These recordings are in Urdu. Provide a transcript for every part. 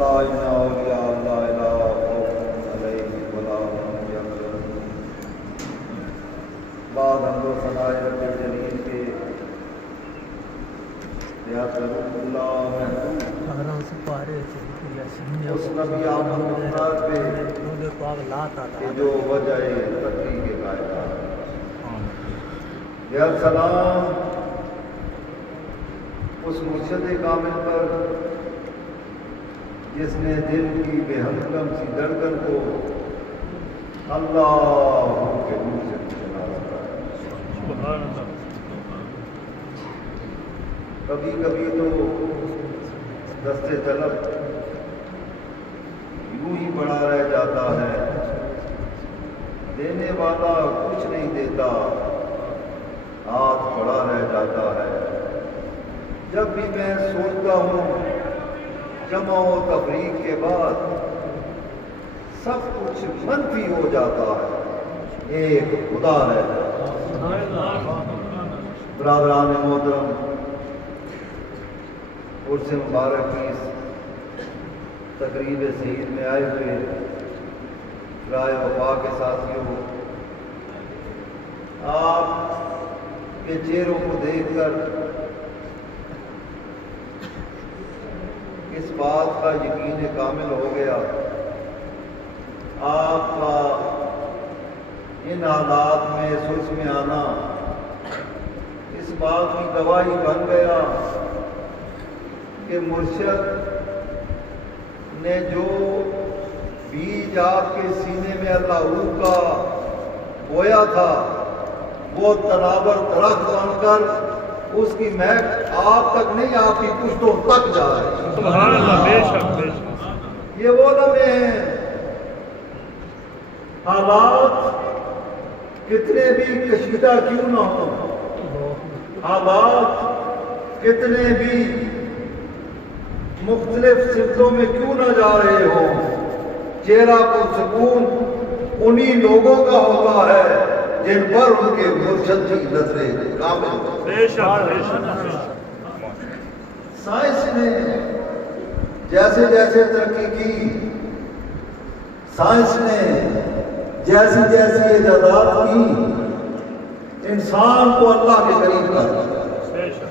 الا ان اولیاء اللہ لا خوف علیہم ولا هم یحزنون۔ بعد حمد و ثناء رب الجلیل کے اللہ اس نبی آمد مقرار پہ کہ جو وجہ تقریر کے قائل یا سلام اس مرشد کامل پر جس نے دل کی بے ہمدم سی دھڑکن کو اللہ کے نور سے چلا رکھا ہے۔ کبھی کبھی تو دستے طلب یوں ہی پڑا رہ جاتا ہے، دینے والا کچھ نہیں دیتا، ہاتھ پڑا رہ جاتا ہے۔ جب بھی میں سوچتا ہوں جمع و تفریق کے بعد سب کچھ منفی ہو جاتا ہے، ایک خدا رہ جاتا ہے۔ برادران محترم، عرس مبارک کی اس تقریب سعید میں آئے ہوئے رائے وفا کے ساتھیوں، آپ کے چہروں کو دیکھ کر اس بات کا یقین کامل ہو گیا، آپ کا ان حالات میں سوچ میں آنا اس بات کی گواہی بن گیا کہ مرشد نے جو بیج آپ کے سینے میں اللہ کا بویا تھا وہ تناور درخت بن کر اس کی مہک آپ تک نہیں، آپ کی پشتوں تک جا رہی ہے۔ سبحان اللہ، بے شک بے شک۔ یہ وہ لمحے ہیں، حالات کتنے بھی کشیدہ کیوں نہ ہوں، حالات کتنے بھی مختلف سمتوں میں کیوں نہ جا رہے ہوں، چہرہ پر سکون انہی لوگوں کا ہوتا ہے جن پر ان کے مرشد کی نظریں کامل۔ بے شک بے شک۔ سائنس نے جیسے جیسے ترقی کی، سائنس نے جیسی جیسی ایجادات کی، انسان کو اللہ کے قریب کر دیا۔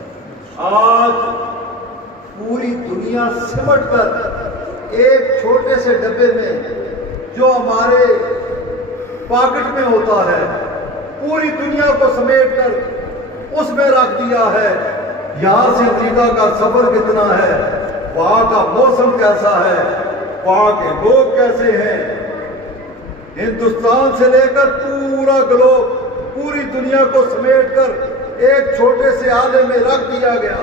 آج پوری دنیا سمٹ کر ایک چھوٹے سے ڈبے میں جو ہمارے پاکٹ میں ہوتا ہے، پوری دنیا کو سمیٹ کر اس میں رکھ دیا ہے۔ یہاں سے امریکہ کا سفر کتنا ہے، وہاں کا موسم کیسا ہے، وہاں کے لوگ کیسے ہیں، ہندوستان سے لے کر پورا گلوب، پوری دنیا کو سمیٹ کر ایک چھوٹے سے آلے میں رکھ دیا گیا۔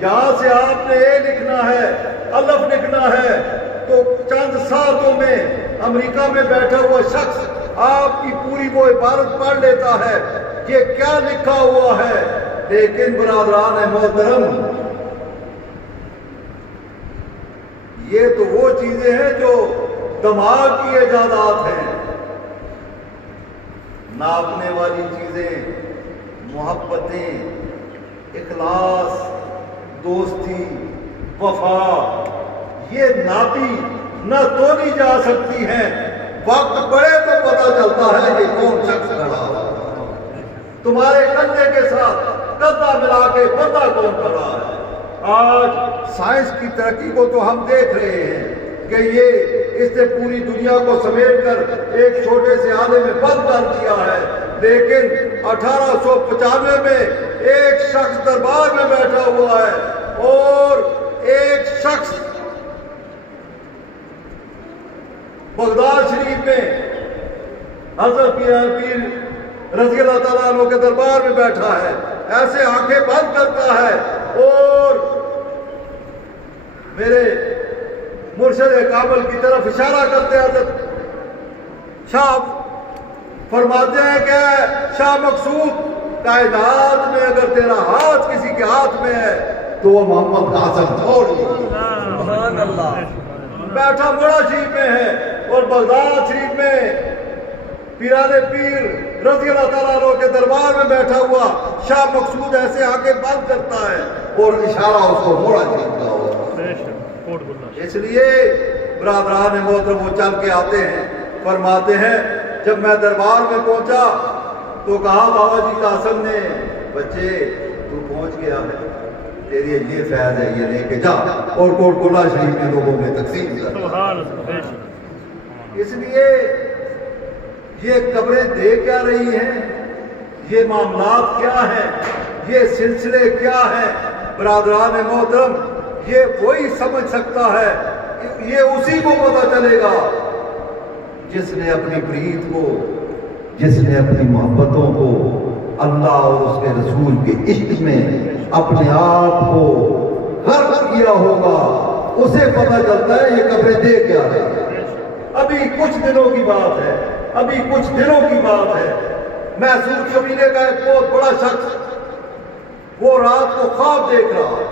یہاں سے آپ نے اے لکھنا ہے، الف لکھنا ہے، تو چند ساتوں میں امریکہ میں بیٹھا ہوا شخص آپ کی پوری وہ عبارت پڑھ لیتا ہے یہ کیا لکھا ہوا ہے۔ لیکن برادران محترم، یہ تو وہ چیزیں ہیں جو دماغ کی ایجادات ہیں، ناپنے والی چیزیں، محبتیں، اخلاص، دوستی، وفا، یہ ناپی نہ تولی جا سکتی ہیں۔ وقت پڑے تو پتہ چلتا ہے کہ کون شخص کھڑا ہے، تمہارے کندھے کے ساتھ کندھا ملا کے بندہ کون کھڑا ہے۔ آج سائنس کی ترقی کو تو ہم دیکھ رہے ہیں کہ یہ اس نے پوری دنیا کو سمیٹ کر ایک چھوٹے سے آلے میں بند کر دیا ہے، لیکن 1895 میں ایک شخص دربار میں بیٹھا ہوا ہے اور ایک شخص بغداد شریف میں حضرت پیر رضی اللہ تعالیٰ عنہ کے دربار میں بیٹھا ہے، ایسے آنکھیں بند کرتا ہے اور میرے مرشد کامل کی طرف اشارہ کرتے ہیں۔ حضرت شاہ فرماتے ہیں کہ شاہ مقصود، کائنات میں اگر تیرا ہاتھ کسی کے ہاتھ میں ہے تو وہ محمد قاسم چھوڑی۔ سبحان اللہ۔ بیٹھا موڑا شریف میں ہے اور بغداد شریف میں پیران پیر رضی اللہ تعالیٰ عنہ کے دربار میں بیٹھا ہوا شاہ مقصود ایسے آگے بند کرتا ہے اور اشارہ اس کو موڑا شریف کا ہوا۔ کوٹ گلہ اس لیے برادران محترم وہ چل کے آتے ہیں، فرماتے ہیں جب میں دربار میں پہنچا تو کہا بابا جی قاسم نے، بچے تو پہنچ گیا ہے، تیری یہ فیض ہے، یہ لے کے جا اور کوٹ گلہ شریف کے لوگوں میں تقسیم کر۔ سبحان اللہ، بے شک اس لیے یہ قبریں دے کیا رہی ہیں، یہ معاملات کیا ہیں، یہ سلسلے کیا ہیں برادران محترم، یہ وہی سمجھ سکتا ہے، یہ اسی کو پتہ چلے گا جس نے اپنی پریت کو، جس نے اپنی محبتوں کو اللہ اور اس کے رسول کے عشق میں اپنے آپ کو غرق کیا ہوگا، اسے پتہ چلتا ہے یہ قبریں دے کیا رہی ہیں۔ ابھی کچھ دنوں کی بات ہے، ابھی کچھ دنوں کی بات ہے، محسود قبیلے کا ایک بہت بڑا شخص وہ رات کو خواب دیکھ رہا،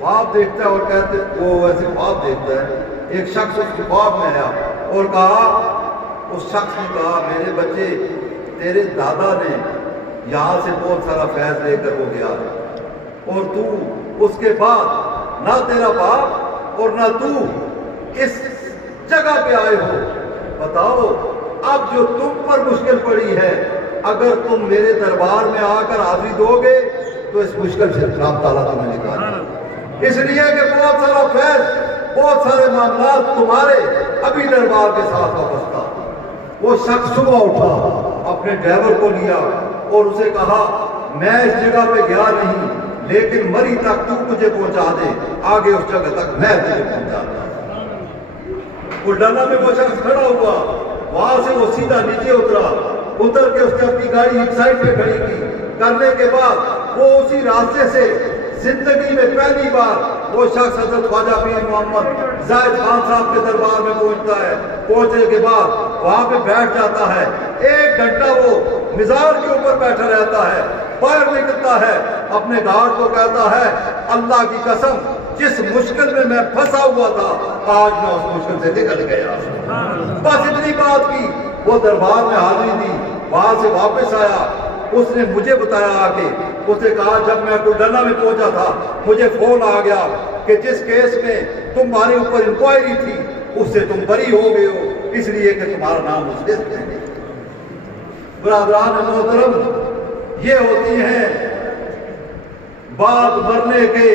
خواب دیکھتا ہے اور کہتے وہ ایسے خواب دیکھتا ہے، ایک شخص اس کے خواب میں آیا اور کہا، اس شخص نے کہا میرے بچے تیرے دادا نے یہاں سے بہت سارا فیض لے کر وہ گیا ہے اور تو اس کے بعد نہ تیرا باپ اور نہ تو اس جگہ پہ آئے ہو، بتاؤ اب جو تم پر مشکل پڑی ہے اگر تم میرے دربار میں آ کر حاضری دو گے تو اس مشکل سے رب تعالیٰ تمہیں نکالے، اس لیے کہ بہت سارا فیض، بہت سارے معاملات تمہارے ابھی دربار کے ساتھ وابستہ۔ وہ شخص صبح اٹھا، اپنے ڈرائیور کو لیا اور اسے کہا میں اس جگہ پہ گیا نہیں لیکن مری تک تو مجھے پہنچا دے، آگے اس جگہ تک میں تجھے پہنچا دوں۔ بلڈانا میں وہ شخص کھڑا ہوا، وہاں سے وہ سیدھا نیچے اتر کے اس نے اپنی گاڑی ایک سائڈ پہ کھڑی کی، کرنے کے بعد وہ اسی راستے سے زندگی میں پہلی بار وہ شخص حضرت خواجہ پیر محمد زاہد خان صاحب کے دربار میں پہنچتا ہے، پہنچنے کے بعد وہاں پہ بیٹھ جاتا ہے، 1 گھنٹہ وہ مزار کے اوپر بیٹھا رہتا ہے، باہر نکلتا ہے، اپنے گارڈ کو کہتا ہے اللہ کی قسم جس مشکل میں میں پھنسا ہوا تھا آج میں اس مشکل سے نکل گیا۔ بس اتنی بات کی، وہ دربار میں حاضری دی، وہاں سے واپس آیا، اس نے مجھے بتایا آگے، اس نے کہا جب میں بلڈانا میں پہنچا تھا مجھے فون آ گیا کہ جس کیس میں تمہارے اوپر انکوائری تھی اس سے تم بری ہو گئے ہو، اس لیے کہ تمہارا نام اس لسٹ میں نہیں۔ برادران محترم، یہ ہوتی ہیں بعد مرنے کے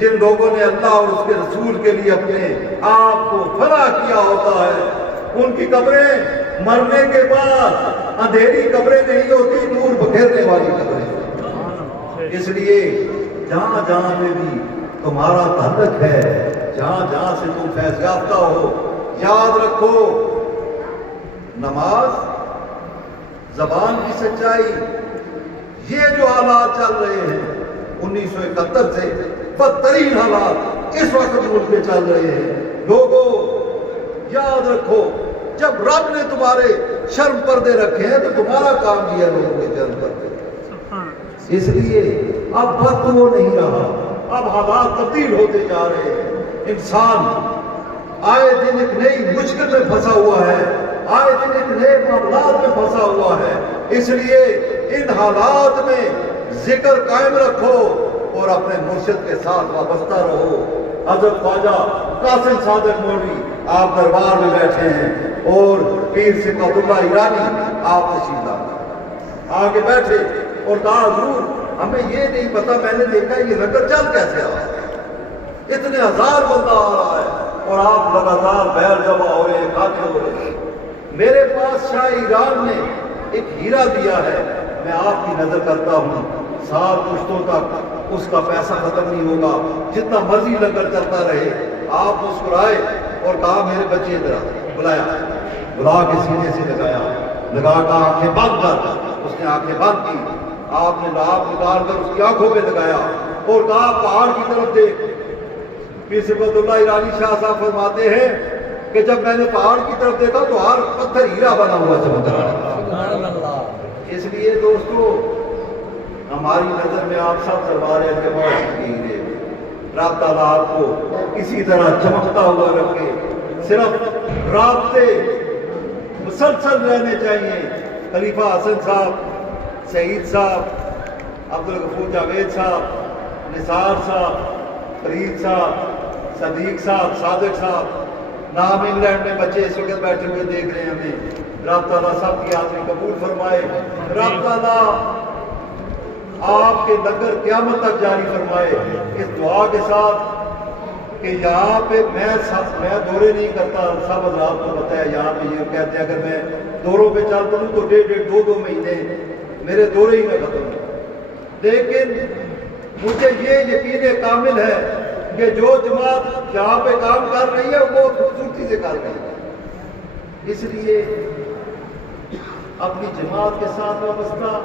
جن لوگوں نے اللہ اور اس کے رسول کے لیے اپنے آپ کو فنا کیا ہوتا ہے، ان کی قبریں مرنے کے بعد اندھیری قبریں نہیں ہوتی، نور بکھیرنے والی قبریں۔ اس لیے جہاں جہاں میں بھی تمہارا تعلق ہے، جہاں جہاں سے تم فیض یافتہ ہو، یاد رکھو نماز، زبان کی سچائی، یہ جو حالات چل رہے ہیں 1971 سے بدترین حالات اس وقت ملک میں چل رہے ہیں، لوگوں یاد رکھو جب رب نے تمہارے شرم پردے رکھے ہیں تو تمہارا کام بھی ہے لوگوں کے شرم پردے، اس لیے اب وقت وہ نہیں رہا، اب حالات تبدیل ہوتے جا رہے ہیں، انسان آئے دن ایک نئی مشکل میں پھنسا ہوا ہے، آئے دن ایک نئے معاملات میں پھنسا ہوا ہے، اس لیے ان حالات میں ذکر قائم رکھو اور اپنے مرشد کے ساتھ وابستہ رہو۔ حضرت خواجہ قاسم صادق مولوی آپ دربار میں بیٹھے ہیں اور پیر صفت اللہ ایرانی آپ تشریف لائے، آگے بیٹھے اور کہا حضور ہمیں یہ نہیں پتا، میں نے دیکھا یہ لنگر چل کیسے آ رہا ہے، اتنے ہزار بندہ آ رہا ہے اور آپ لگاتار بیل جمع ہو رہے ہیں، کھاتے ہو رہے ہیں، میرے پاس شاہ ایران نے ایک ہیرا دیا ہے، میں آپ کی نظر کرتا ہوں 7 پشتوں تک اس کا پیسہ ختم نہیں ہوگا، جتنا مرضی لنگر چلتا رہے۔ آپ مسکرائے اور کہا میرے بچے ادھر آ، بلایا، بلا کے سینے سے لگایا، لگا کر آنکھیں بند کر، اس نے آنکھیں بند کی، آپ نے لعاب نکال کر اس کی آنکھوں پہ لگایا اور کہا پہاڑ کی طرف دیکھ۔ پیر صفت اللہ ایرانی شاہ صاحب فرماتے ہیں کہ جب میں نے پہاڑ کی طرف دیکھا تو ہر پتھر ہیرا بنا ہوا چمک رہا۔ اس لیے دوستو ہماری نظر میں آپ سب دربار الجماعت کی ہیرے، رب تعالیٰ آپ کو اسی طرح چمکتا ہوا رکھے، صرف رابطے مسلسل رہنے چاہیے۔ خلیفہ حسن صاحب، سعید صاحب، عبدالغفور جاوید صاحب، نثار صاحب، فرید صاحب، صدیق صاحب، صادق صاحب، نام انگلینڈ میں بچے اس وقت بیٹھے ہوئے دیکھ رہے ہیں ہمیں، رب تعالیٰ سب کی حاضری قبول فرمائے، رب تعالیٰ آپ کے لنگر قیامت تک جاری فرمائے، اس دعا کے ساتھ کہ یہاں پہ میں دورے نہیں کرتا، سب حضرات کو پتہ ہے، یہاں پہ یہ کہتے ہیں اگر میں دوروں پہ چلتا ہوں تو 1.5 مہینے میرے دورے ہی نہ ختم ہوں، لیکن مجھے یہ یقین کامل ہے کہ جو جماعت جہاں پہ کام کر رہی ہے وہ خوبصورتی سے کر رہی ہے، اس لیے اپنی جماعت کے ساتھ وابستہ،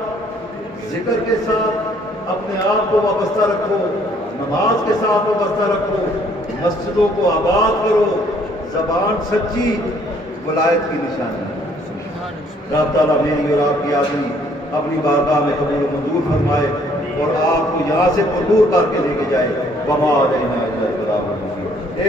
ذکر کے ساتھ اپنے آپ کو وابستہ رکھو، نماز کے ساتھ وابستہ رکھو، مسجدوں کو آباد کرو، زبان سچی ولایت کی نشانی ہے۔ رب تعالیٰ میری اور آپ کی حاضری اپنی بارگاہ میں قبول و منظور فرمائے اور آپ کو یہاں سے قبول کر کے لے کے جائے۔ وما علینا الا البلاغ المبین۔